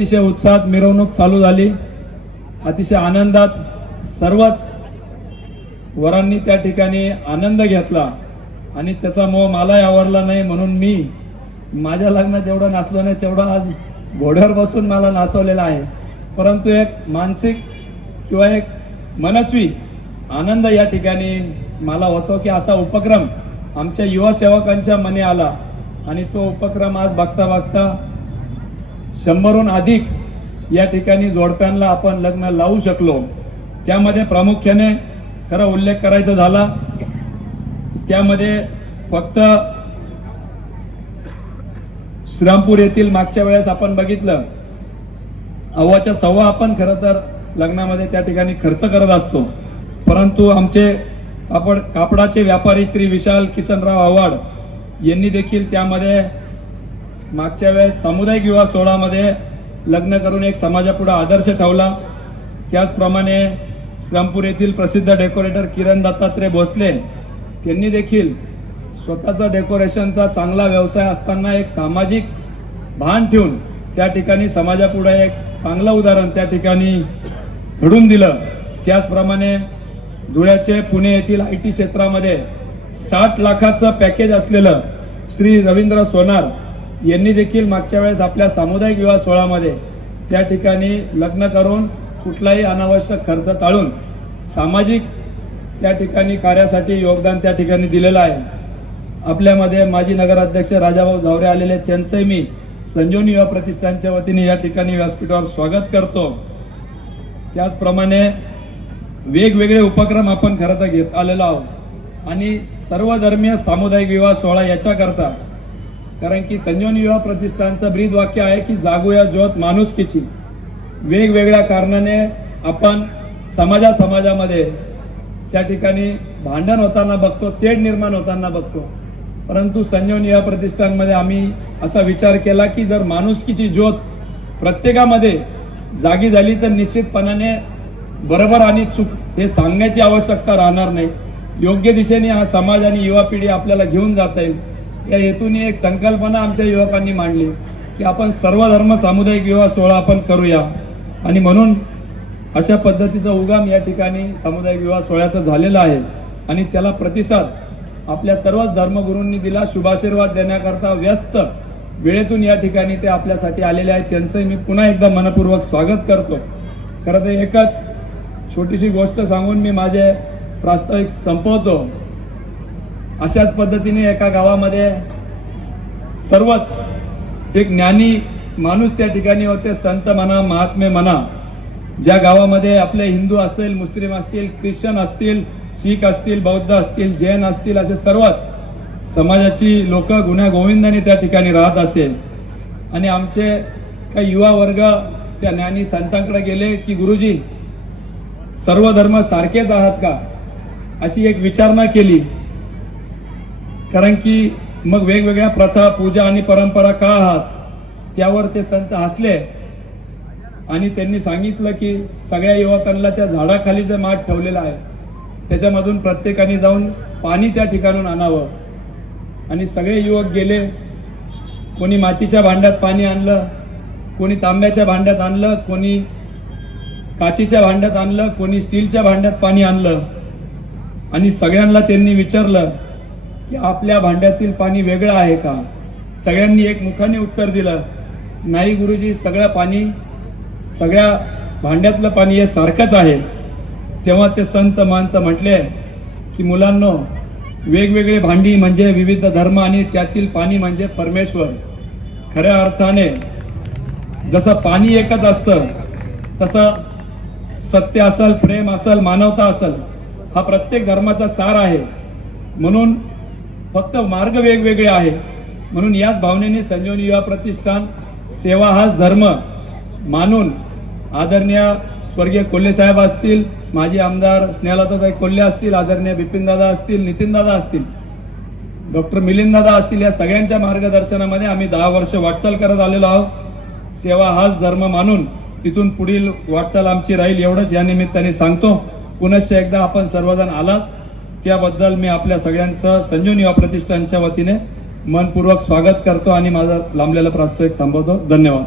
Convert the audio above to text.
अतिशय उत्साहात मिरवणूक चालू झाली. अतिशय आनंदात सर्वच वरांनी त्या ठिकाणी आनंद घेतला. आणि त्याचा मोह मलाही आवडला नाही म्हणून मी माझ्या लग्नात जेवढं नाचलो नाही तेवढा आज घोड्यावर बसून मला नाचवलेला आहे. परंतु एक मानसिक किंवा एक मनस्वी आनंद या ठिकाणी मला होतो की असा उपक्रम आमच्या युवा सेवकांच्या मनी आला. आणि तो उपक्रम आज बघता बघता शंभरहून अधिक या ठिकाणी जोडप्यांना आपण लग्न लावू शकलो. त्यामध्ये प्रामुख्याने खरं उल्लेख करायचा झाला. त्यामध्ये फक्त श्रीरामपूर येथील मागच्या वेळेस आपण बघितलं. अव्वाच्या सव्वा आपण खरं तर लग्नामध्ये त्या ठिकाणी खर्च करत असतो. परंतु आमचे कापड कापडाचे व्यापारी श्री विशाल किसनराव आव्हाड यांनी देखील त्यामध्ये मागच्या वेळेस सामुदायिक विवाह सोहळामध्ये लग्न करून एक समाजापुढे आदर्श ठेवला. त्याचप्रमाणे श्रमपूर येथील प्रसिद्ध डेकोरेटर किरण दत्तात्रय भोसले त्यांनी देखील स्वतःचा डेकोरेशनचा चांगला व्यवसाय असताना एक सामाजिक भान ठेवून त्या ठिकाणी समाजापुढे एक चांगलं उदाहरण त्या ठिकाणी घडून दिलं. त्याचप्रमाणे धुळ्याचे पुणे येथील आय टी क्षेत्रामध्ये साठ लाखाचं पॅकेज असलेलं श्री रवींद्र सोनार यांनी देखील मागच्या वेळेस आपल्या सामुदायिक विवाह सोहळ्यामध्ये त्या ठिकाणी लग्न करून कुठलाही अनावश्यक खर्च टाळून सामाजिक त्या ठिकाणी कार्यासाठी योगदान त्या ठिकाणी दिलेलं आहे. आपल्यामध्ये माजी नगराध्यक्ष राजाभाऊ जावरे आलेले त्यांचंही मी संजीवनी युवा प्रतिष्ठानच्या वतीने या ठिकाणी व्यासपीठावर स्वागत करतो. त्याचप्रमाणे वेगवेगळे उपक्रम आपण खरं तर घेत आलेलो आहोत. आणि सर्वधर्मीय सामुदायिक विवाह सोहळा याच्याकरता कारण की संजीवनी विवाह प्रतिष्ठानचं ब्रीद वाक्य आहे की जागूया ज्योत माणुसकीची वेगवेगळ्या कारणाने आपण समाजा समाजामध्ये त्या ठिकाणी भांडण होताना बघतो तेढ निर्माण होताना बघतो. परंतु संजीवनी विवाह प्रतिष्ठानमध्ये आम्ही असा विचार केला की जर माणुसकीची ज्योत प्रत्येकामध्ये जागी झाली तर निश्चितपणाने बरोबर आणि चूक हे सांगण्याची आवश्यकता राहणार नाही. योग्य दिशेने हा समाज आणि युवा पिढी आपल्याला घेऊन जाता येईल. या हेतूने एक संकल्पना आमच्या युवकांनी मांडली की आपण सर्व धर्म सामुदायिक विवाह सोहळा आपण करूया. आणि म्हणून अशा पद्धतीचा उगम या ठिकाणी सामुदायिक विवाह सोहळ्याचा झालेला आहे. आणि त्याला प्रतिसाद आपल्या सर्वच धर्मगुरूंनी दिला शुभाशीर्वाद देण्याकरता व्यस्त वेळेतून या ठिकाणी ते आपल्यासाठी आलेले आहेत. त्यांचंही मी पुन्हा एकदा मनपूर्वक स्वागत करतो. खरं तर एकच छोटीशी गोष्ट सांगून मी माझे प्रास्ताविक संपवतो. अशाच पद्धतीने एका गावामध्ये सर्वच एक ज्ञानी माणूस त्या ठिकाणी होते संत म्हणा महात्मे म्हणा ज्या गावामध्ये आपले हिंदू असतील मुस्लिम असतील ख्रिश्चन असतील शीख असतील बौद्ध असतील जैन असतील असे सर्वच समाजाची लोक गुन्हा गोविंदाने त्या ठिकाणी राहत असेल. आणि आमचे काही युवा वर्ग त्या ज्ञानी संतांकडे गेले की गुरुजी सर्व धर्म सारखेच आहात का? अशी एक विचारणा केली. कारण की मग वेगवेगळ्या प्रथा पूजा आणि परंपरा का आहात? त्यावर ते संत हसले. आणि त्यांनी सांगितलं की सगळ्या युवकांना त्या झाडाखाली जे माठ ठेवलेलं आहे त्याच्यामधून प्रत्येकाने जाऊन पाणी त्या ठिकाणून आणावं. आणि सगळे युवक गेले. कोणी मातीच्या भांड्यात पाणी आणलं कोणी तांब्याच्या भांड्यात आणलं कोणी काचीच्या भांड्यात आणलं कोणी स्टीलच्या भांड्यात पाणी आणलं. आणि सगळ्यांना त्यांनी विचारलं की आपल्या भांड्यातील पाणी वेगळं आहे का? सगळ्यांनी एक मुखाने उत्तर दिलं नाही गुरुजी सगळं पाणी सगळ्या भांड्यातलं पाणी हे सारखंच आहे. तेव्हा ते संत महंत म्हटले की मुलांनो वेगवेगळे भांडी म्हणजे विविध धर्म आणि त्यातील पाणी म्हणजे परमेश्वर. खऱ्या अर्थाने जसं पाणी एकच असतं तसं सत्य असल प्रेम असल मानवता असल हा प्रत्येक धर्माचा सार आहे. म्हणून फक्त मार्ग वेगवेगळे आहे म्हणून याच भावनेने संजीवनी युवा प्रतिष्ठान सेवा हाच धर्म मानून आदरणीय स्वर्गीय कोल्हे साहेब असतील माजी आमदार स्नेहलताताई कोल्हे असतील आदरणीय बिपिनदादा असतील नितीनदादा असतील डॉक्टर मिलिंददादा असतील या सगळ्यांच्या मार्गदर्शनामध्ये आम्ही दहा वर्ष वाटचाल करत आलेलो आहोत. सेवा हाच धर्म मानून तिथून पुढील वाटचाल आमची राहील एवढंच या निमित्ताने सांगतो. पुनश्च एकदा आपण सर्वजण आलात. त्याबद्दल मी आपल्या सगळ्यांचं संजीवनी युवा प्रतिष्ठानच्या वतीने मनपूर्वक स्वागत करतो आणि माझा लांबलेला प्रास्ताविक थांबवतो. धन्यवाद.